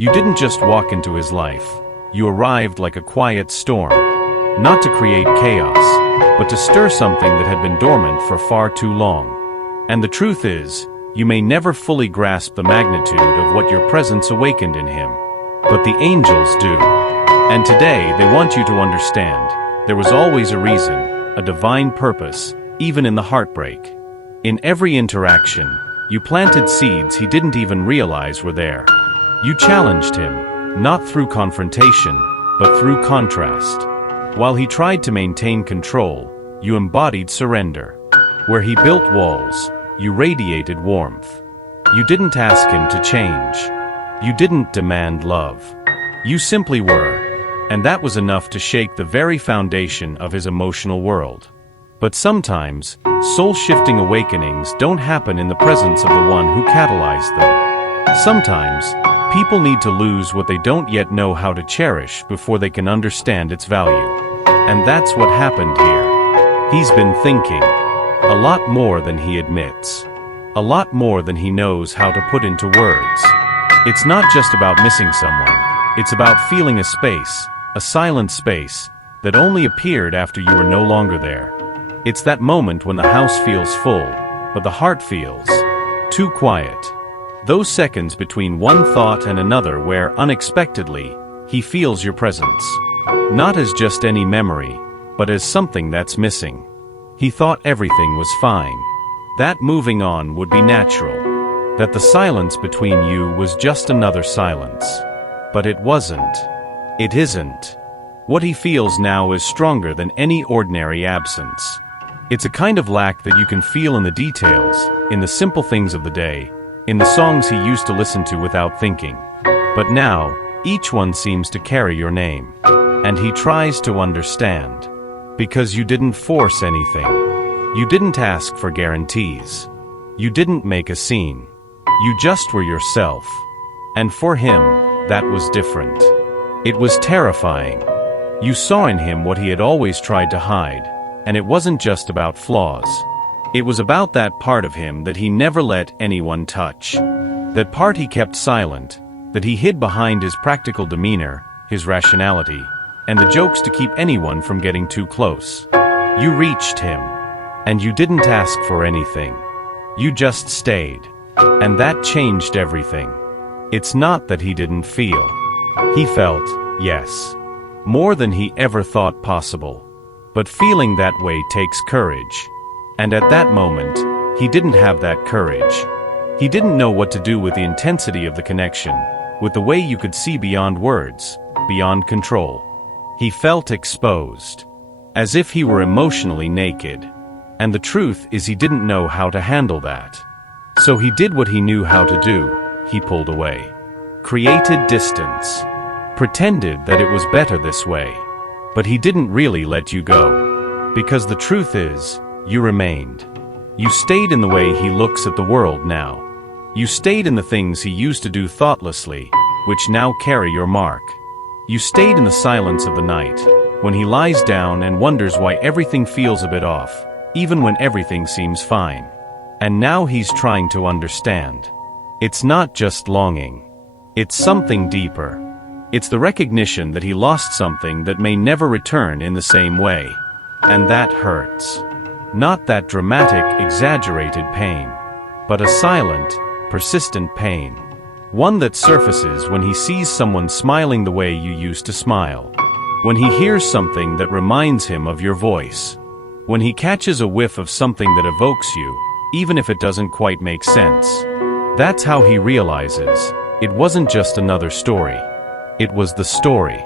You didn't just walk into his life, you arrived like a quiet storm, not to create chaos, but to stir something that had been dormant for far too long. And the truth is, you may never fully grasp the magnitude of what your presence awakened in him, but the angels do. And today they want you to understand, there was always a reason, a divine purpose, even in the heartbreak. In every interaction, you planted seeds he didn't even realize were there. You challenged him, not through confrontation, but through contrast. While he tried to maintain control, you embodied surrender. Where he built walls, you radiated warmth. You didn't ask him to change. You didn't demand love. You simply were, and that was enough to shake the very foundation of his emotional world. But sometimes, soul-shifting awakenings don't happen in the presence of the one who catalyzed them. Sometimes, people need to lose what they don't yet know how to cherish before they can understand its value. And that's what happened here. He's been thinking. A lot more than he admits. A lot more than he knows how to put into words. It's not just about missing someone. It's about feeling a space, a silent space, that only appeared after you were no longer there. It's that moment when the house feels full, but the heart feels too quiet. Those seconds between one thought and another where, unexpectedly, he feels your presence. Not as just any memory, but as something that's missing. He thought everything was fine. That moving on would be natural. That the silence between you was just another silence. But it wasn't. It isn't. What he feels now is stronger than any ordinary absence. It's a kind of lack that you can feel in the details, in the simple things of the day, in the songs he used to listen to without thinking. But now, each one seems to carry your name. And he tries to understand. Because you didn't force anything. You didn't ask for guarantees. You didn't make a scene. You just were yourself. And for him, that was different. It was terrifying. You saw in him what he had always tried to hide, and it wasn't just about flaws. It was about that part of him that he never let anyone touch. That part he kept silent, that he hid behind his practical demeanor, his rationality, and the jokes to keep anyone from getting too close. You reached him, and you didn't ask for anything. You just stayed. And that changed everything. It's not that he didn't feel. He felt, yes. More than he ever thought possible. But feeling that way takes courage. And at that moment, he didn't have that courage. He didn't know what to do with the intensity of the connection, with the way you could see beyond words, beyond control. He felt exposed. As if he were emotionally naked. And the truth is he didn't know how to handle that. So he did what he knew how to do. He pulled away. Created distance. Pretended that it was better this way. But he didn't really let you go. Because the truth is, you remained. You stayed in the way he looks at the world now. You stayed in the things he used to do thoughtlessly, which now carry your mark. You stayed in the silence of the night, when he lies down and wonders why everything feels a bit off, even when everything seems fine. And now he's trying to understand. It's not just longing. It's something deeper. It's the recognition that he lost something that may never return in the same way. And that hurts. Not that dramatic, exaggerated pain, but a silent, persistent pain. One that surfaces when he sees someone smiling the way you used to smile. When he hears something that reminds him of your voice. When he catches a whiff of something that evokes you, even if it doesn't quite make sense. That's how he realizes, it wasn't just another story. It was the story.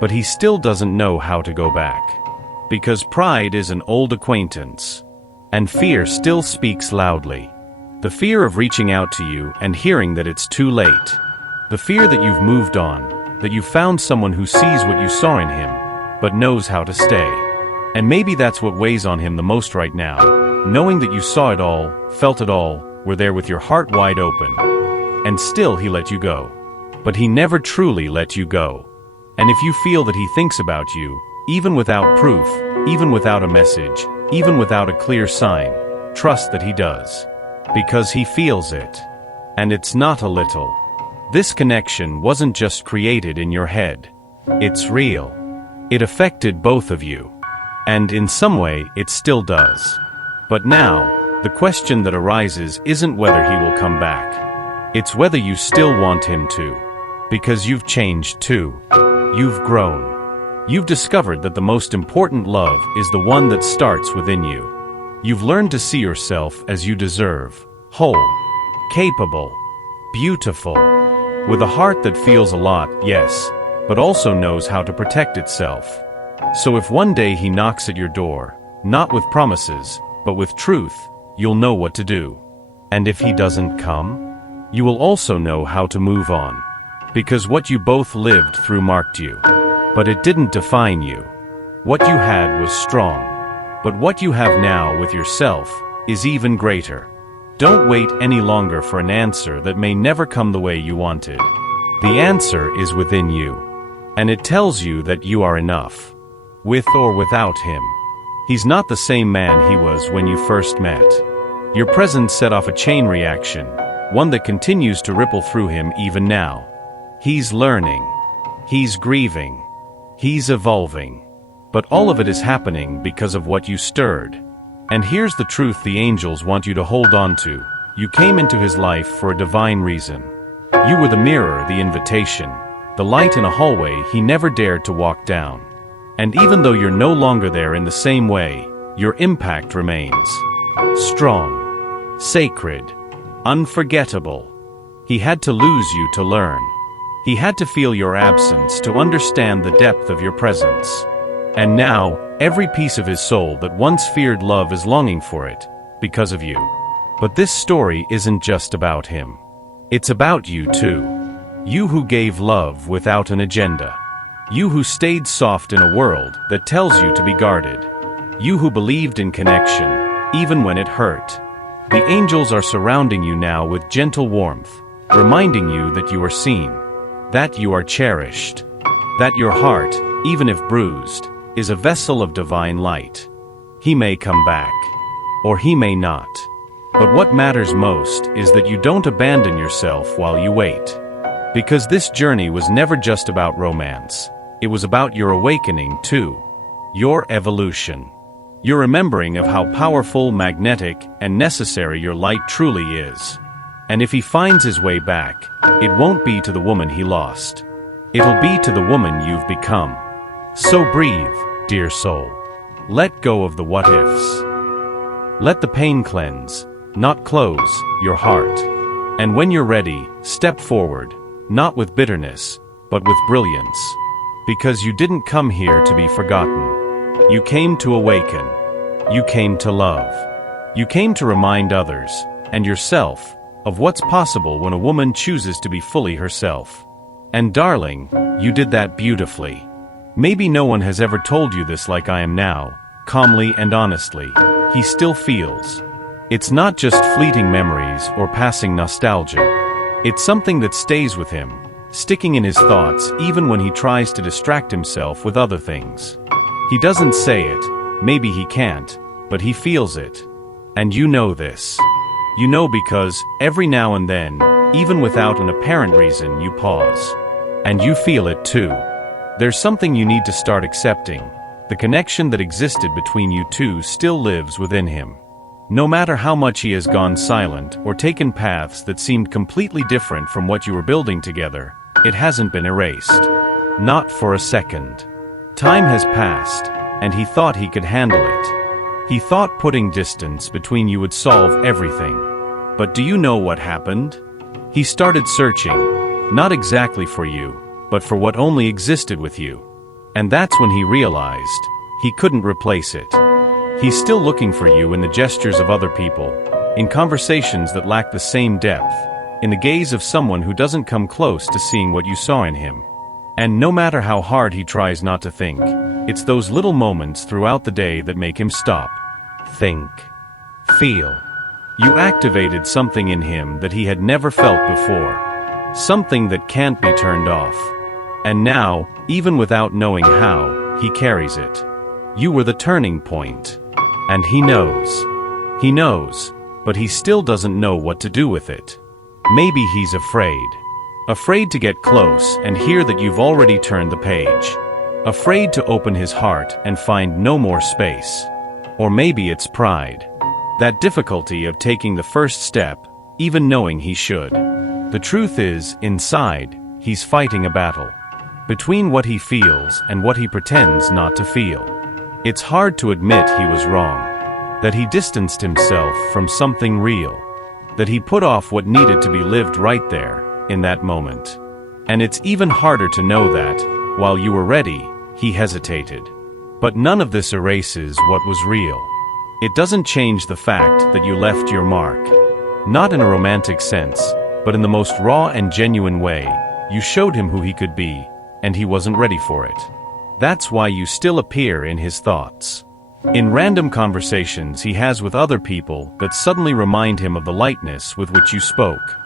But he still doesn't know how to go back. Because pride is an old acquaintance. And fear still speaks loudly. The fear of reaching out to you and hearing that it's too late. The fear that you've moved on, that you've found someone who sees what you saw in him, but knows how to stay. And maybe that's what weighs on him the most right now, knowing that you saw it all, felt it all, were there with your heart wide open. And still he let you go. But he never truly let you go. And if you feel that he thinks about you, even without proof, even without a message, even without a clear sign, trust that he does. Because he feels it. And it's not a little. This connection wasn't just created in your head. It's real. It affected both of you. And in some way, it still does. But now, the question that arises isn't whether he will come back. It's whether you still want him to. Because you've changed too. You've grown. You've discovered that the most important love is the one that starts within you. You've learned to see yourself as you deserve. Whole. Capable. Beautiful. With a heart that feels a lot, yes, but also knows how to protect itself. So if one day he knocks at your door, not with promises, but with truth, you'll know what to do. And if he doesn't come, you will also know how to move on. Because what you both lived through marked you. But it didn't define you. What you had was strong. But what you have now with yourself is even greater. Don't wait any longer for an answer that may never come the way you wanted. The answer is within you. And it tells you that you are enough. With or without him. He's not the same man he was when you first met. Your presence set off a chain reaction, one that continues to ripple through him even now. He's learning. He's grieving. He's evolving. But all of it is happening because of what you stirred. And here's the truth the angels want you to hold on to. You came into his life for a divine reason. You were the mirror, the invitation, the light in a hallway he never dared to walk down. And even though you're no longer there in the same way, your impact remains. Strong, sacred, unforgettable. He had to lose you to learn. He had to feel your absence to understand the depth of your presence. And now, every piece of his soul that once feared love is longing for it, because of you. But this story isn't just about him. It's about you too. You who gave love without an agenda. You who stayed soft in a world that tells you to be guarded. You who believed in connection, even when it hurt. The angels are surrounding you now with gentle warmth, reminding you that you are seen, that you are cherished, that your heart, even if bruised, is a vessel of divine light. He may come back, or he may not. But what matters most is that you don't abandon yourself while you wait. Because this journey was never just about romance. It was about your awakening too. Your evolution. Your remembering of how powerful, magnetic, and necessary your light truly is. And if he finds his way back, it won't be to the woman he lost. It'll be to the woman you've become. So breathe, dear soul. Let go of the what-ifs. Let the pain cleanse, not close, your heart. And when you're ready, step forward, not with bitterness, but with brilliance. Because you didn't come here to be forgotten. You came to awaken. You came to love. You came to remind others, and yourself, of what's possible when a woman chooses to be fully herself. And darling, you did that beautifully. Maybe no one has ever told you this like I am now, calmly and honestly. He still feels. It's not just fleeting memories or passing nostalgia. It's something that stays with him, sticking in his thoughts even when he tries to distract himself with other things. He doesn't say it, maybe he can't, but he feels it. And you know this. You know because, every now and then, even without an apparent reason, you pause. And you feel it too. There's something you need to start accepting. The connection that existed between you two still lives within him. No matter how much he has gone silent or taken paths that seemed completely different from what you were building together, it hasn't been erased. Not for a second. Time has passed, and he thought he could handle it. He thought putting distance between you would solve everything. But do you know what happened? He started searching, not exactly for you, but for what only existed with you. And that's when he realized he couldn't replace it. He's still looking for you in the gestures of other people, in conversations that lack the same depth, in the gaze of someone who doesn't come close to seeing what you saw in him. And no matter how hard he tries not to think, it's those little moments throughout the day that make him stop, think, feel. You activated something in him that he had never felt before, something that can't be turned off. And now, even without knowing how, he carries it. You were the turning point. And he knows. He knows, but he still doesn't know what to do with it. Maybe he's afraid. Afraid to get close and hear that you've already turned the page. Afraid to open his heart and find no more space. Or maybe it's pride. That difficulty of taking the first step, even knowing he should. The truth is, inside, he's fighting a battle. Between what he feels and what he pretends not to feel. It's hard to admit he was wrong. That he distanced himself from something real. That he put off what needed to be lived right there, in that moment. And it's even harder to know that, while you were ready, he hesitated. But none of this erases what was real. It doesn't change the fact that you left your mark. Not in a romantic sense, but in the most raw and genuine way. You showed him who he could be, and he wasn't ready for it. That's why you still appear in his thoughts. In random conversations he has with other people that suddenly remind him of the lightness with which you spoke.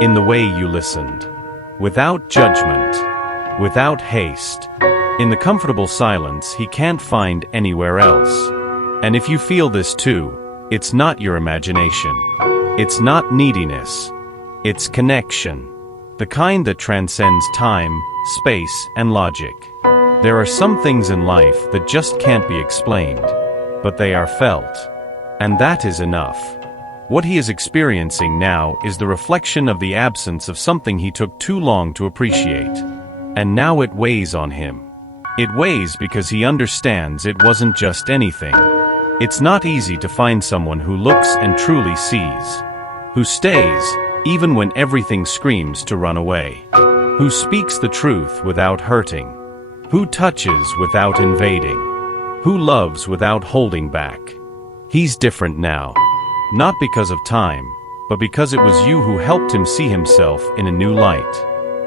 In the way you listened. Without judgment. Without haste. In the comfortable silence he can't find anywhere else. And if you feel this too, it's not your imagination. It's not neediness. It's connection. The kind that transcends time, space, and logic. There are some things in life that just can't be explained. But they are felt. And that is enough. What he is experiencing now is the reflection of the absence of something he took too long to appreciate. And now it weighs on him. It weighs because he understands it wasn't just anything. It's not easy to find someone who looks and truly sees. Who stays, even when everything screams to run away. Who speaks the truth without hurting. Who touches without invading. Who loves without holding back. He's different now. Not because of time, but because it was you who helped him see himself in a new light.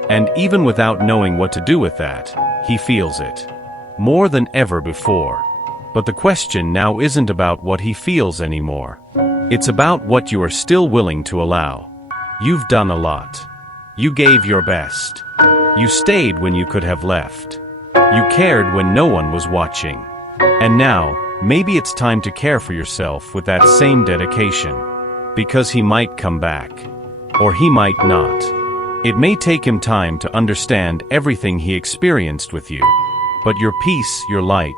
And even without knowing what to do with that, he feels it. More than ever before. But the question now isn't about what he feels anymore. It's about what you are still willing to allow. You've done a lot. You gave your best. You stayed when you could have left. You cared when no one was watching. And now, maybe it's time to care for yourself with that same dedication. Because he might come back. Or he might not. It may take him time to understand everything he experienced with you. But your peace, your light,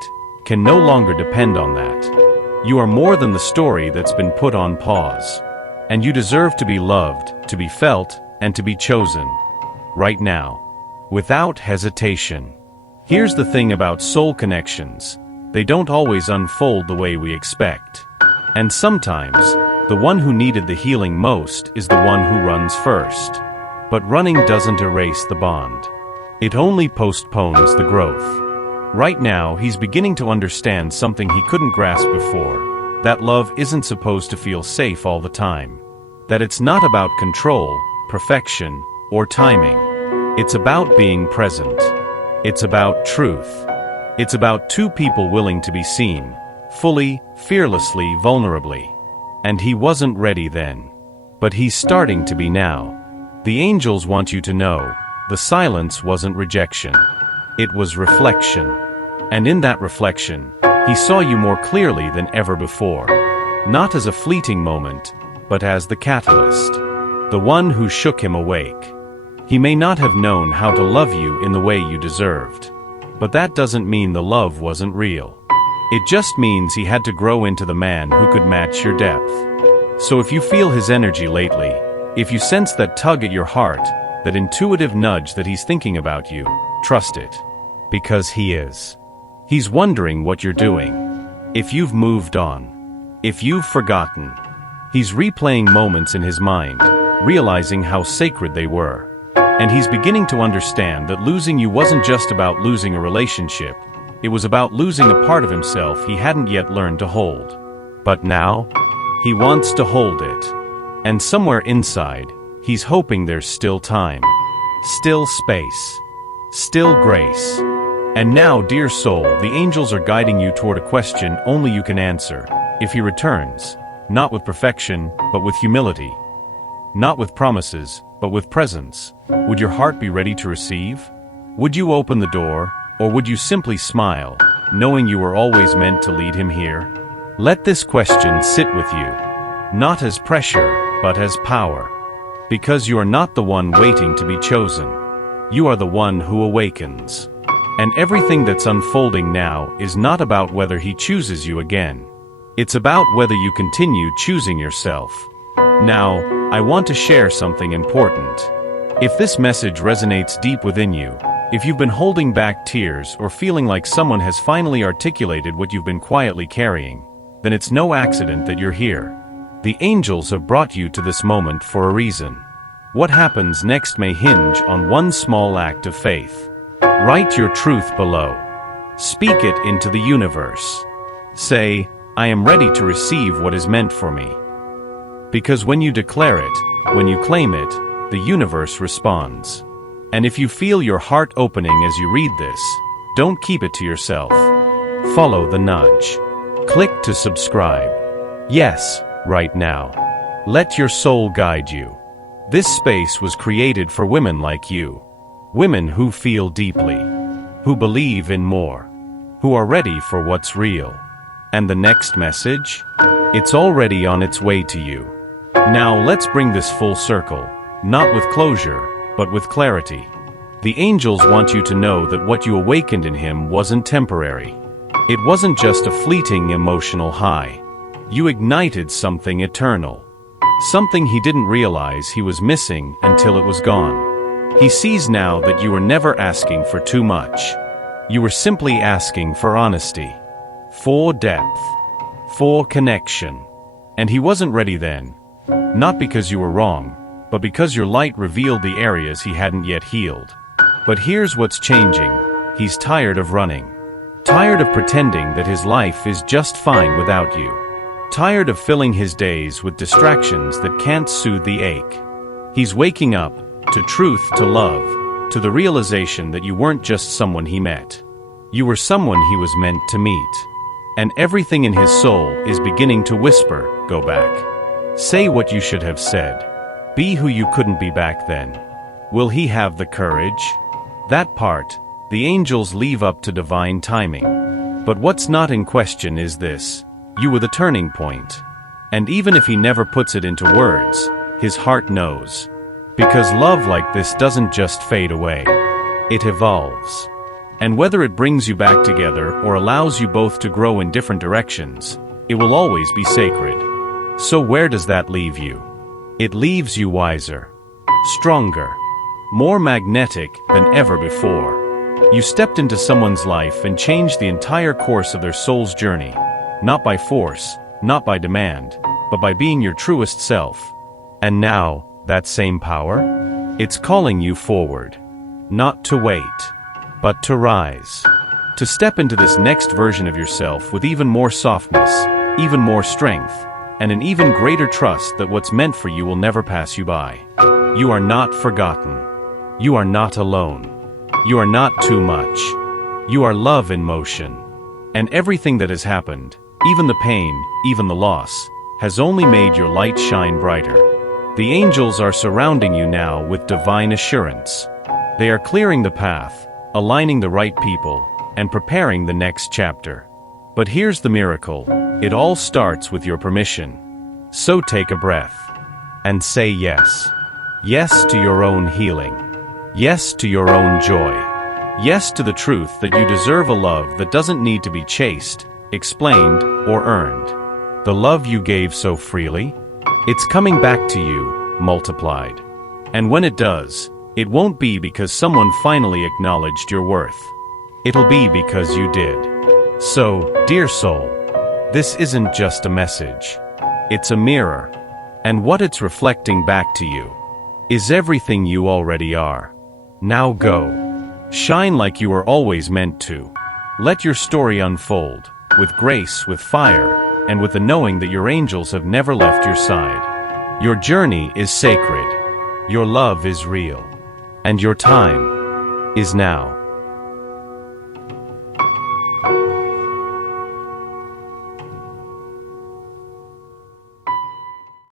can no longer depend on that. You are more than the story that's been put on pause. And you deserve to be loved, to be felt, and to be chosen. Right now. Without hesitation. Here's the thing about soul connections. They don't always unfold the way we expect. And sometimes, the one who needed the healing most is the one who runs first. But running doesn't erase the bond. It only postpones the growth. Right now, he's beginning to understand something he couldn't grasp before. That love isn't supposed to feel safe all the time. That it's not about control, perfection, or timing. It's about being present. It's about truth. It's about two people willing to be seen, fully, fearlessly, vulnerably. And he wasn't ready then. But he's starting to be now. The angels want you to know, the silence wasn't rejection. It was reflection. And in that reflection, he saw you more clearly than ever before. Not as a fleeting moment, but as the catalyst. The one who shook him awake. He may not have known how to love you in the way you deserved. But that doesn't mean the love wasn't real. It just means he had to grow into the man who could match your depth. So if you feel his energy lately, if you sense that tug at your heart, that intuitive nudge that he's thinking about you, trust it. Because he is. He's wondering what you're doing. If you've moved on. If you've forgotten. He's replaying moments in his mind, realizing how sacred they were. And he's beginning to understand that losing you wasn't just about losing a relationship. It was about losing a part of himself he hadn't yet learned to hold. But now, he wants to hold it. And somewhere inside, he's hoping there's still time. Still space. Still grace. And now, dear soul, the angels are guiding you toward a question only you can answer. If he returns, not with perfection, but with humility. Not with promises, but with presence. Would your heart be ready to receive? Would you open the door, or would you simply smile, knowing you were always meant to lead him here? Let this question sit with you. Not as pressure, but as power. Because you are not the one waiting to be chosen. You are the one who awakens. And everything that's unfolding now is not about whether he chooses you again. It's about whether you continue choosing yourself. Now, I want to share something important. If this message resonates deep within you, if you've been holding back tears or feeling like someone has finally articulated what you've been quietly carrying, then it's no accident that you're here. The angels have brought you to this moment for a reason. What happens next may hinge on one small act of faith. Write your truth below. Speak it into the universe. Say, I am ready to receive what is meant for me. Because when you declare it, when you claim it, the universe responds. And if you feel your heart opening as you read this, don't keep it to yourself. Follow the nudge. Click to subscribe. Yes, right now. Let your soul guide you. This space was created for women like you. Women who feel deeply, who believe in more, who are ready for what's real. And the next message? It's already on its way to you. Now let's bring this full circle, not with closure, but with clarity. The angels want you to know that what you awakened in him wasn't temporary. It wasn't just a fleeting emotional high. You ignited something eternal. Something he didn't realize he was missing until it was gone. He sees now that you were never asking for too much. You were simply asking for honesty, for depth, for connection. And he wasn't ready then. Not because you were wrong, but because your light revealed the areas he hadn't yet healed. But here's what's changing. He's tired of running. Tired of pretending that his life is just fine without you. Tired of filling his days with distractions that can't soothe the ache. He's waking up to truth, to love, to the realization that you weren't just someone he met. You were someone he was meant to meet. And everything in his soul is beginning to whisper, go back. Say what you should have said. Be who you couldn't be back then. Will he have the courage? That part, the angels leave up to divine timing. But what's not in question is this. You were the turning point. And even if he never puts it into words, his heart knows. Because love like this doesn't just fade away. It evolves. And whether it brings you back together or allows you both to grow in different directions, it will always be sacred. So where does that leave you? It leaves you wiser, stronger, more magnetic than ever before. You stepped into someone's life and changed the entire course of their soul's journey, not by force, not by demand, but by being your truest self. And now, that same power? It's calling you forward. Not to wait, but to rise. To step into this next version of yourself with even more softness, even more strength, and an even greater trust that what's meant for you will never pass you by. You are not forgotten. You are not alone. You are not too much. You are love in motion. And everything that has happened, even the pain, even the loss, has only made your light shine brighter. The angels are surrounding you now with divine assurance. They are clearing the path, aligning the right people, and preparing the next chapter. But here's the miracle. It all starts with your permission. So take a breath and say yes. Yes to your own healing. Yes to your own joy. Yes to the truth that you deserve a love that doesn't need to be chased, explained, or earned. The love you gave so freely, it's coming back to you, multiplied. And when it does, it won't be because someone finally acknowledged your worth. It'll be because you did. So, dear soul, this isn't just a message. It's a mirror. And what it's reflecting back to you is everything you already are. Now go. Shine like you were always meant to. Let your story unfold, with grace, with fire, and with the knowing that your angels have never left your side. Your journey is sacred. Your love is real. And your time is now.